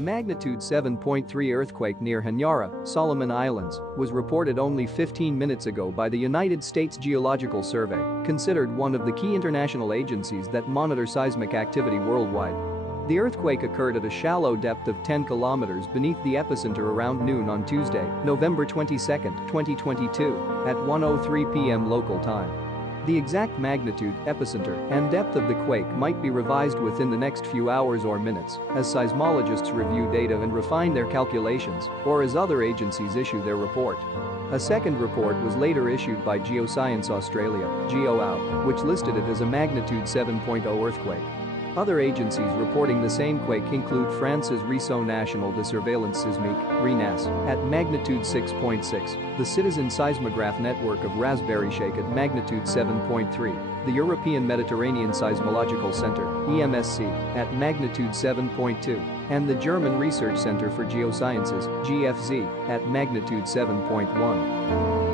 magnitude 7.3 earthquake near Honiara, Solomon Islands, was reported only 15 minutes ago by the United States Geological Survey, considered one of the key international agencies that monitor seismic activity worldwide. The earthquake occurred at a shallow depth of 10 kilometers beneath the epicenter around noon on Tuesday, November 22, 2022, at 1:03 p.m. local time. The exact magnitude, epicenter, and depth of the quake might be revised within the next few hours or minutes as seismologists review data and refine their calculations, or as other agencies issue their report. A second report was later issued by Geoscience Australia, GeoAu, which listed it as a magnitude 7.0 earthquake. Other agencies reporting the same quake include France's Réseau National de Surveillance Sismique, RéNaSS, at magnitude 6.6, the citizen-seismograph network of RaspberryShake at magnitude 7.3, the European Mediterranean Seismological Center, EMSC, at magnitude 7.2, and the German Research Center for Geosciences, GFZ, at magnitude 7.1.